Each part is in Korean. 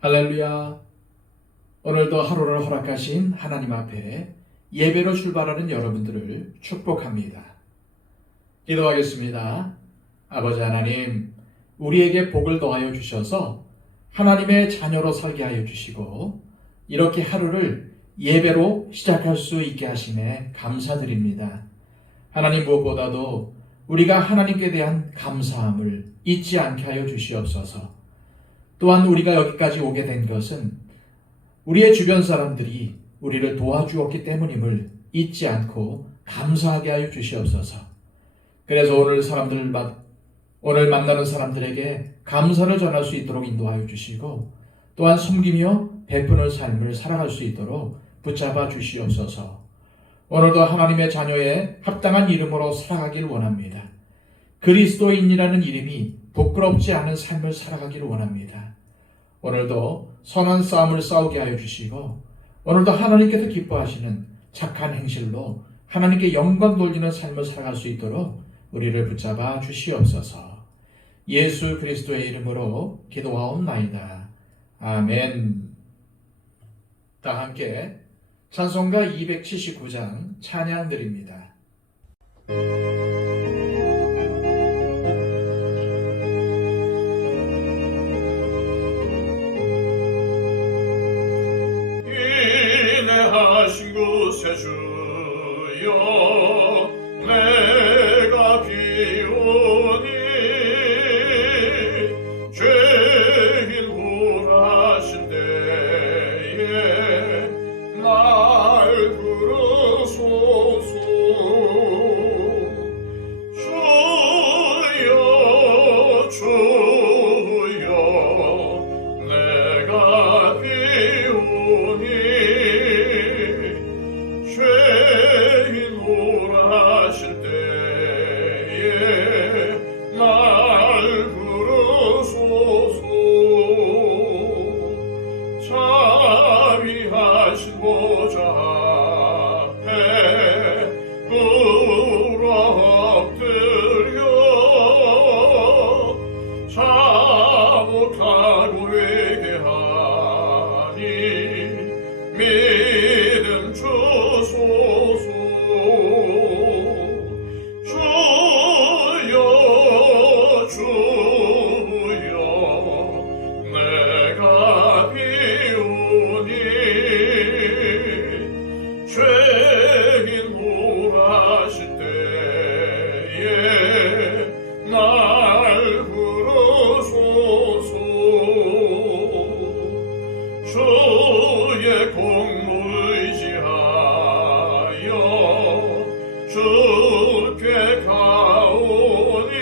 할렐루야. 오늘도 하루를 허락하신 하나님 앞에 예배로 출발하는 여러분들을 축복합니다. 기도하겠습니다. 아버지 하나님, 우리에게 복을 더하여 주셔서 하나님의 자녀로 살게 하여 주시고 이렇게 하루를 예배로 시작할 수 있게 하심에 감사드립니다. 하나님, 무엇보다도 우리가 하나님께 대한 감사함을 잊지 않게 하여 주시옵소서. 또한 우리가 여기까지 오게 된 것은 우리의 주변 사람들이 우리를 도와주었기 때문임을 잊지 않고 감사하게 하여 주시옵소서. 그래서 오늘 만나는 사람들에게 감사를 전할 수 있도록 인도하여 주시고 또한 섬기며 베푸는 삶을 살아갈 수 있도록 붙잡아 주시옵소서. 오늘도 하나님의 자녀의 합당한 이름으로 살아가길 원합니다. 그리스도인이라는 이름이 부끄럽지 않은 삶을 살아가기를 원합니다. 오늘도 선한 싸움을 싸우게 하여 주시고 오늘도 하나님께서 기뻐하시는 착한 행실로 하나님께 영광 돌리는 삶을 살아갈 수 있도록 우리를 붙잡아 주시옵소서. 예수 그리스도의 이름으로 기도하옵나이다. 아멘. 다 함께 찬송가 279장 찬양 드립니다. 인내하신 곳에 주여 내가 비오니 죄인 홀하신 때에 날 부르소서. 주여 내가 비오니 죄인 홀하실 때에 날 부르소서. 자비하신 보좌 앞에 꿇어 엎드려 자복하고 회개하니 믿음 주소서. 주여 내가 비오니 죄인 홀하실 때에 날 부르소서. 주의 공로 의지하여 주께 가오니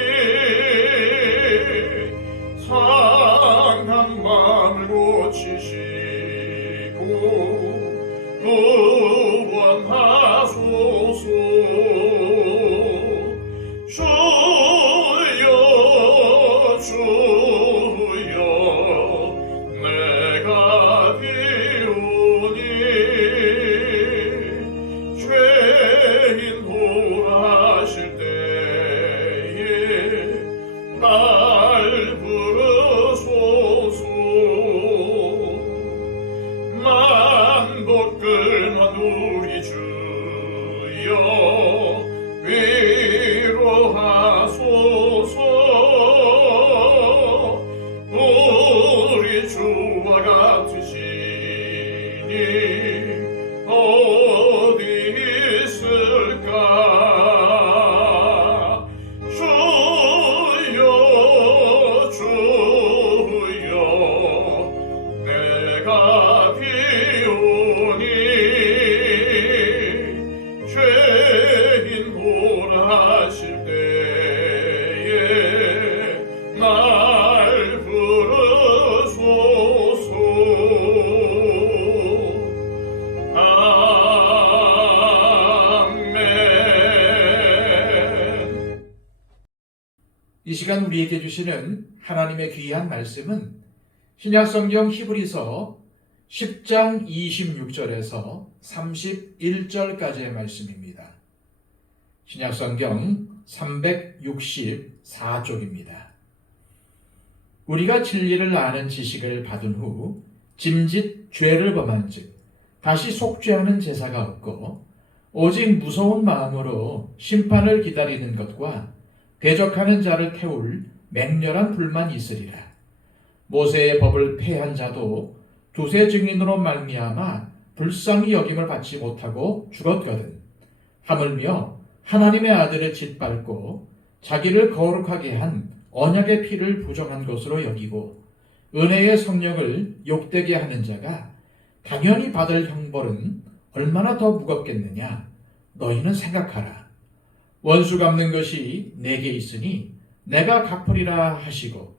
상한 마음을 고치시고 구원하소서. 주여 내가 비오니 죄인 홀하실 때에 날 부르소서. 만복 끊은 우리 주여 위로하소서. 우리 주와 같으시니 어디 있을까. 주여 내가 비오니 죄인 홀하실 때에 날 부르소서. 아멘. 이 시간 우리에게 주시는 하나님의 귀한 말씀은 신약성경 히브리서 10장 26절에서 31절까지의 말씀입니다. 신약성경 364쪽입니다. 우리가 진리를 아는 지식을 받은 후 짐짓 죄를 범한 즉 다시 속죄하는 제사가 없고 오직 무서운 마음으로 심판을 기다리는 것과 대적하는 자를 태울 맹렬한 불만 있으리라. 모세의 법을 폐한 자도 두세 증인으로 말미암아 불쌍히 여김을 받지 못하고 죽었거든. 하물며 하나님의 아들을 짓밟고 자기를 거룩하게 한 언약의 피를 부정한 것으로 여기고 은혜의 성령을 욕되게 하는 자가 당연히 받을 형벌은 얼마나 더 무겁겠느냐. 너희는 생각하라. 원수 갚는 것이 내게 있으니 내가 갚으리라 하시고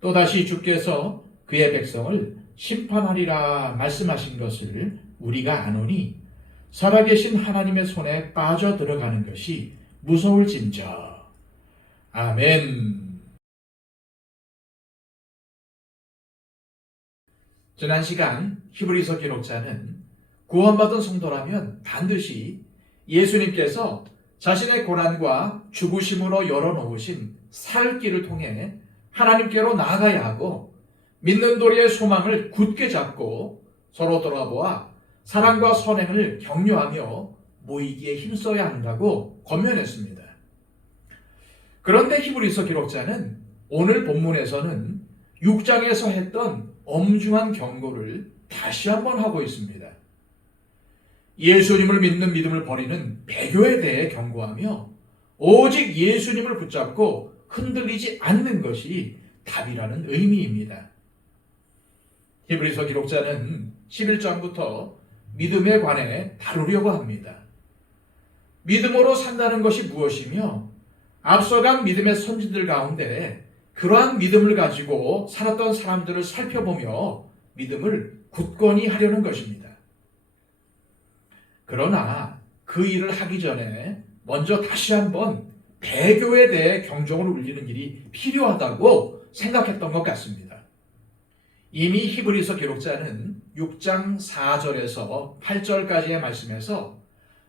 또다시 주께서 그의 백성을 심판하리라 말씀하신 것을 우리가 아노니 살아계신 하나님의 손에 빠져 들어가는 것이 무서울진저. 아멘. 지난 시간 히브리서 기록자는 구원받은 성도라면 반드시 예수님께서 자신의 고난과 죽으심으로 열어놓으신 살 길을 통해 하나님께로 나아가야 하고 믿는 도리의 소망을 굳게 잡고 서로 돌아보아 사랑과 선행을 격려하며 모이기에 힘써야 한다고 권면했습니다. 그런데 히브리서 기록자는 오늘 본문에서는 6장에서 했던 엄중한 경고를 다시 한번 하고 있습니다. 예수님을 믿는 믿음을 버리는 배교에 대해 경고하며 오직 예수님을 붙잡고 흔들리지 않는 것이 답이라는 의미입니다. 히브리서 기록자는 11장부터 믿음에 관해 다루려고 합니다. 믿음으로 산다는 것이 무엇이며 앞서간 믿음의 선지들 가운데 그러한 믿음을 가지고 살았던 사람들을 살펴보며 믿음을 굳건히 하려는 것입니다. 그러나 그 일을 하기 전에 먼저 다시 한번 배교에 대해 경종을 울리는 일이 필요하다고 생각했던 것 같습니다. 이미 히브리서 기록자는 6장 4절에서 8절까지의 말씀에서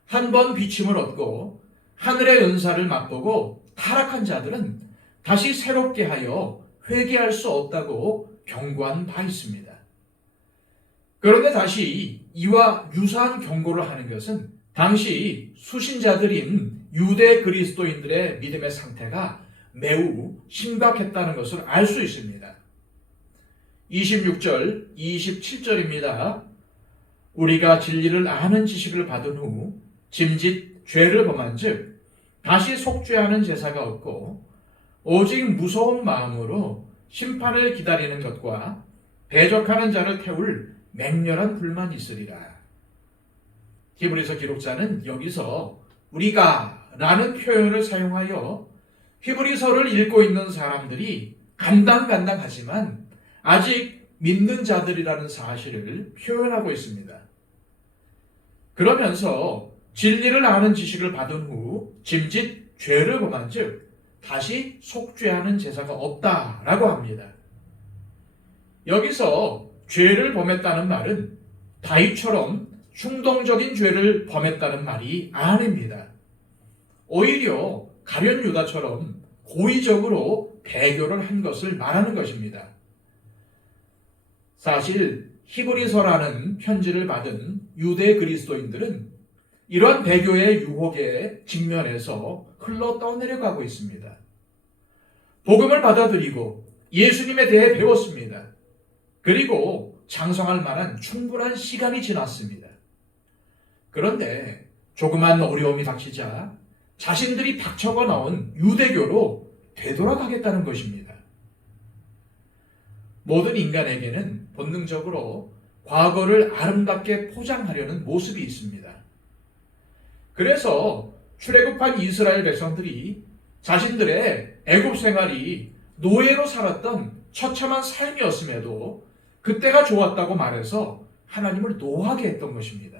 한 번 비침을 얻고 하늘의 은사를 맛보고 타락한 자들은 다시 새롭게 하여 회개할 수 없다고 경고한 바 있습니다. 그런데 다시 이와 유사한 경고를 하는 것은 당시 수신자들인 유대 그리스도인들의 믿음의 상태가 매우 심각했다는 것을 알 수 있습니다. 26절, 27절입니다. 우리가 진리를 아는 지식을 받은 후 짐짓 죄를 범한 즉 다시 속죄하는 제사가 없고 오직 무서운 마음으로 심판을 기다리는 것과 대적하는 자를 태울 맹렬한 불만이 있으리라. 히브리서 기록자는 여기서 우리가 라는 표현을 사용하여 히브리서를 읽고 있는 사람들이 간당간당하지만 아직 믿는 자들이라는 사실을 표현하고 있습니다. 그러면서 진리를 아는 지식을 받은 후 짐짓 죄를 범한 즉 다시 속죄하는 제사가 없다라고 합니다. 여기서 죄를 범했다는 말은 다윗처럼 충동적인 죄를 범했다는 말이 아닙니다. 오히려 가룟 유다처럼 고의적으로 배교를 한 것을 말하는 것입니다. 사실 히브리서라는 편지를 받은 유대 그리스도인들은 이러한 배교의 유혹에 직면해서 흘러 떠내려가고 있습니다. 복음을 받아들이고 예수님에 대해 배웠습니다. 그리고 장성할 만한 충분한 시간이 지났습니다. 그런데 조그만 어려움이 닥치자 자신들이 닥쳐가 나온 유대교로 되돌아가겠다는 것입니다. 모든 인간에게는 본능적으로 과거를 아름답게 포장하려는 모습이 있습니다. 그래서 출애굽한 이스라엘 백성들이 자신들의 애굽 생활이 노예로 살았던 처참한 삶이었음에도 그때가 좋았다고 말해서 하나님을 노하게 했던 것입니다.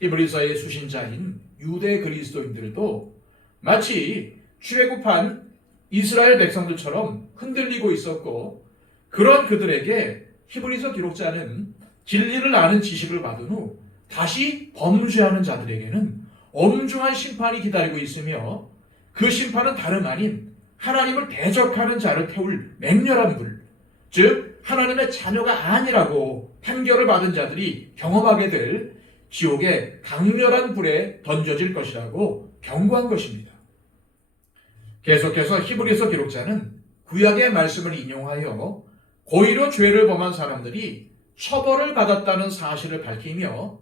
히브리서의 수신자인 유대 그리스도인들도 마치 출애굽한 이스라엘 백성들처럼 흔들리고 있었고 그런 그들에게 히브리서 기록자는 진리를 아는 지식을 받은 후 다시 범죄하는 자들에게는 엄중한 심판이 기다리고 있으며 그 심판은 다름 아닌 하나님을 대적하는 자를 태울 맹렬한 불, 즉 하나님의 자녀가 아니라고 판결을 받은 자들이 경험하게 될 지옥의 강렬한 불에 던져질 것이라고 경고한 것입니다. 계속해서 히브리서 기록자는 구약의 말씀을 인용하여 고의로 죄를 범한 사람들이 처벌을 받았다는 사실을 밝히며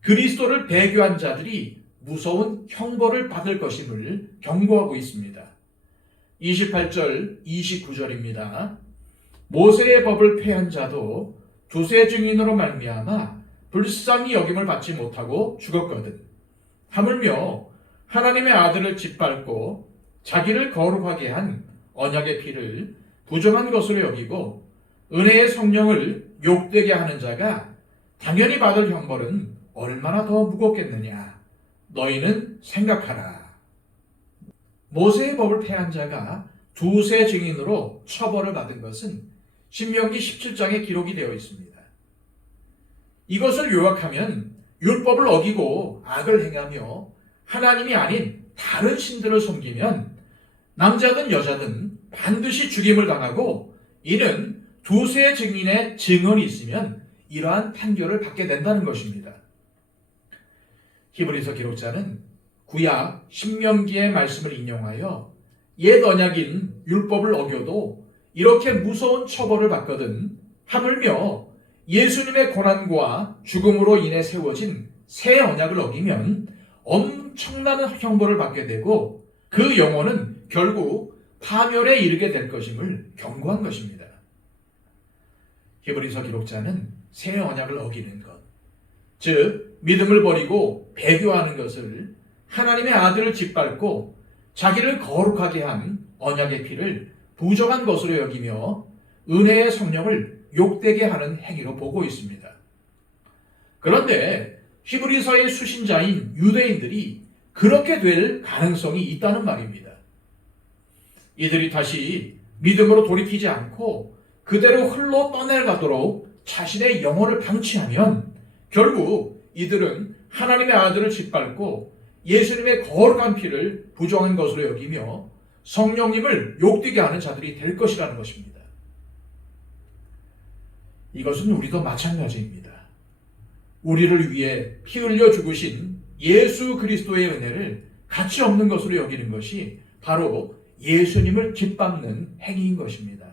그리스도를 배교한 자들이 무서운 형벌을 받을 것임을 경고하고 있습니다. 28절, 29절입니다. 모세의 법을 폐한 자도 두세 증인으로 말미암아 불쌍히 여김을 받지 못하고 죽었거든. 하물며 하나님의 아들을 짓밟고 자기를 거룩하게 한 언약의 피를 부정한 것으로 여기고 은혜의 성령을 욕되게 하는 자가 당연히 받을 형벌은 얼마나 더 무겁겠느냐. 너희는 생각하라. 모세의 법을 폐한 자가 두세 증인으로 처벌을 받은 것은 신명기 17장에 기록이 되어 있습니다. 이것을 요약하면 율법을 어기고 악을 행하며 하나님이 아닌 다른 신들을 섬기면 남자든 여자든 반드시 죽임을 당하고 이는 두세 증인의 증언이 있으면 이러한 판결을 받게 된다는 것입니다. 히브리서 기록자는 구약 신명기의 말씀을 인용하여 옛 언약인 율법을 어겨도 이렇게 무서운 처벌을 받거든 하물며 예수님의 고난과 죽음으로 인해 세워진 새 언약을 어기면 엄청난 형벌을 받게 되고 그 영혼은 결국 파멸에 이르게 될 것임을 경고한 것입니다. 히브리서 기록자는 새 언약을 어기는 것, 즉 믿음을 버리고 배교하는 것을 하나님의 아들을 짓밟고 자기를 거룩하게 한 언약의 피를 부정한 것으로 여기며 은혜의 성령을 욕되게 하는 행위로 보고 있습니다. 그런데 히브리서의 수신자인 유대인들이 그렇게 될 가능성이 있다는 말입니다. 이들이 다시 믿음으로 돌이키지 않고 그대로 흘러 떠내가도록 자신의 영혼을 방치하면 결국 이들은 하나님의 아들을 짓밟고 예수님의 거룩한 피를 부정한 것으로 여기며 성령님을 욕되게 하는 자들이 될 것이라는 것입니다. 이것은 우리도 마찬가지입니다. 우리를 위해 피 흘려 죽으신 예수 그리스도의 은혜를 가치 없는 것으로 여기는 것이 바로 예수님을 짓밟는 행위인 것입니다.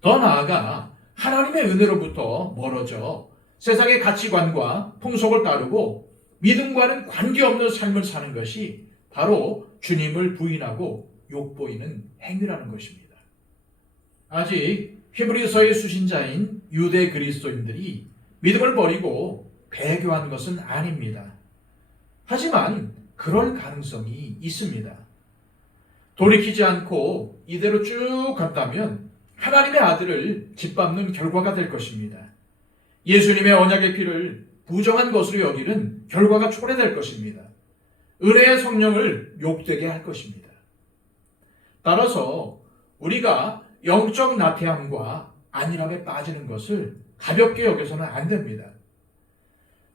더 나아가 하나님의 은혜로부터 멀어져 세상의 가치관과 풍속을 따르고 믿음과는 관계없는 삶을 사는 것이 바로 주님을 부인하고 욕보이는 행위라는 것입니다. 아직 히브리서의 수신자인 유대 그리스도인들이 믿음을 버리고 배교한 것은 아닙니다. 하지만 그럴 가능성이 있습니다. 돌이키지 않고 이대로 쭉 갔다면 하나님의 아들을 짓밟는 결과가 될 것입니다. 예수님의 언약의 피를 부정한 것으로 여기는 결과가 초래될 것입니다. 은혜의 성령을 욕되게 할 것입니다. 따라서 우리가 영적 나태함과 안일함에 빠지는 것을 가볍게 여겨서는 안 됩니다.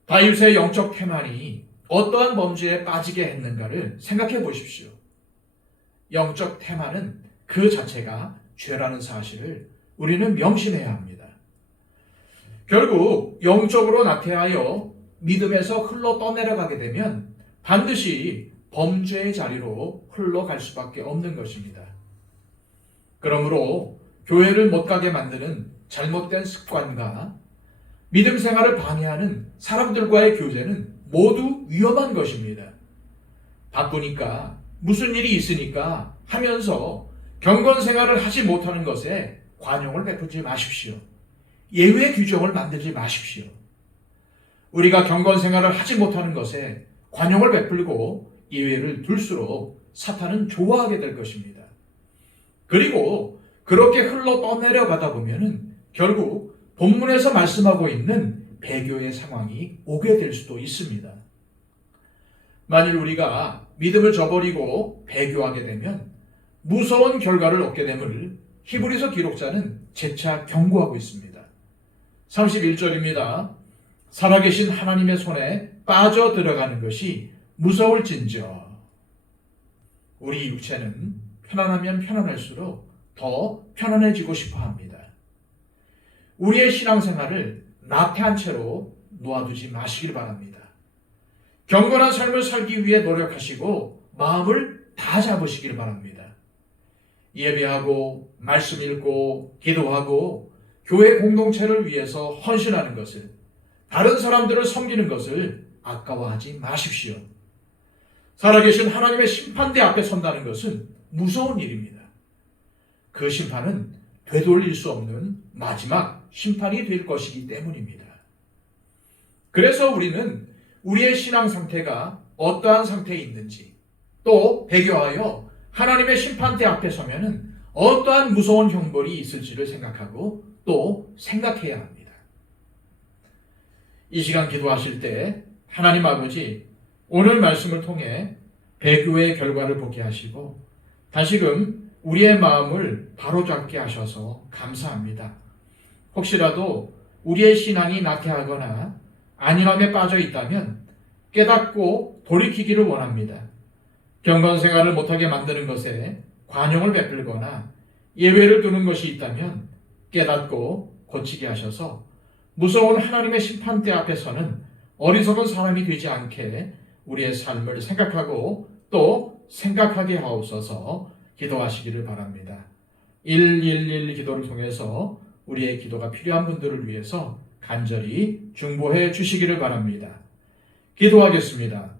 다윗의 영적 태만이 어떠한 범죄에 빠지게 했는가를 생각해 보십시오. 영적 태만은 그 자체가 죄라는 사실을 우리는 명심해야 합니다. 결국 영적으로 나태하여 믿음에서 흘러 떠내려가게 되면 반드시 범죄의 자리로 흘러갈 수밖에 없는 것입니다. 그러므로 교회를 못 가게 만드는 잘못된 습관과 믿음 생활을 방해하는 사람들과의 교제는 모두 위험한 것입니다. 바쁘니까 무슨 일이 있으니까 하면서 경건 생활을 하지 못하는 것에 관용을 베풀지 마십시오. 예외 규정을 만들지 마십시오. 우리가 경건 생활을 하지 못하는 것에 관용을 베풀고 예외를 둘수록 사탄은 좋아하게 될 것입니다. 그리고 그렇게 흘러 떠내려가다 보면은 결국 본문에서 말씀하고 있는 배교의 상황이 오게 될 수도 있습니다. 만일 우리가 믿음을 저버리고 배교하게 되면 무서운 결과를 얻게 됨을 히브리서 기록자는 재차 경고하고 있습니다. 31절입니다. 살아계신 하나님의 손에 빠져 들어가는 것이 무서울진저. 우리 육체는 편안하면 편안할수록 더 편안해지고 싶어 합니다. 우리의 신앙생활을 나태한 채로 놓아두지 마시길 바랍니다. 경건한 삶을 살기 위해 노력하시고 마음을 다 잡으시길 바랍니다. 예배하고 말씀 읽고 기도하고 교회 공동체를 위해서 헌신하는 것을, 다른 사람들을 섬기는 것을 아까워하지 마십시오. 살아계신 하나님의 심판대 앞에 선다는 것은 무서운 일입니다. 그 심판은 되돌릴 수 없는 마지막 심판이 될 것이기 때문입니다. 그래서 우리는 우리의 신앙 상태가 어떠한 상태에 있는지, 또 배교하여 하나님의 심판대 앞에 서면은 어떠한 무서운 형벌이 있을지를 생각하고 또 생각해야 합니다. 이 시간 기도하실 때 하나님 아버지, 오늘 말씀을 통해 배교의 결과를 보게 하시고 다시금 우리의 마음을 바로잡게 하셔서 감사합니다. 혹시라도 우리의 신앙이 나태하거나 안일함에 빠져 있다면 깨닫고 돌이키기를 원합니다. 경건 생활을 못하게 만드는 것에 관용을 베풀거나 예외를 두는 것이 있다면 깨닫고 고치게 하셔서 무서운 하나님의 심판대 앞에서는 어리석은 사람이 되지 않게 우리의 삶을 생각하고 또 생각하게 하옵소서. 기도하시기를 바랍니다. 111 기도를 통해서 우리의 기도가 필요한 분들을 위해서 간절히 중보해 주시기를 바랍니다. 기도하겠습니다.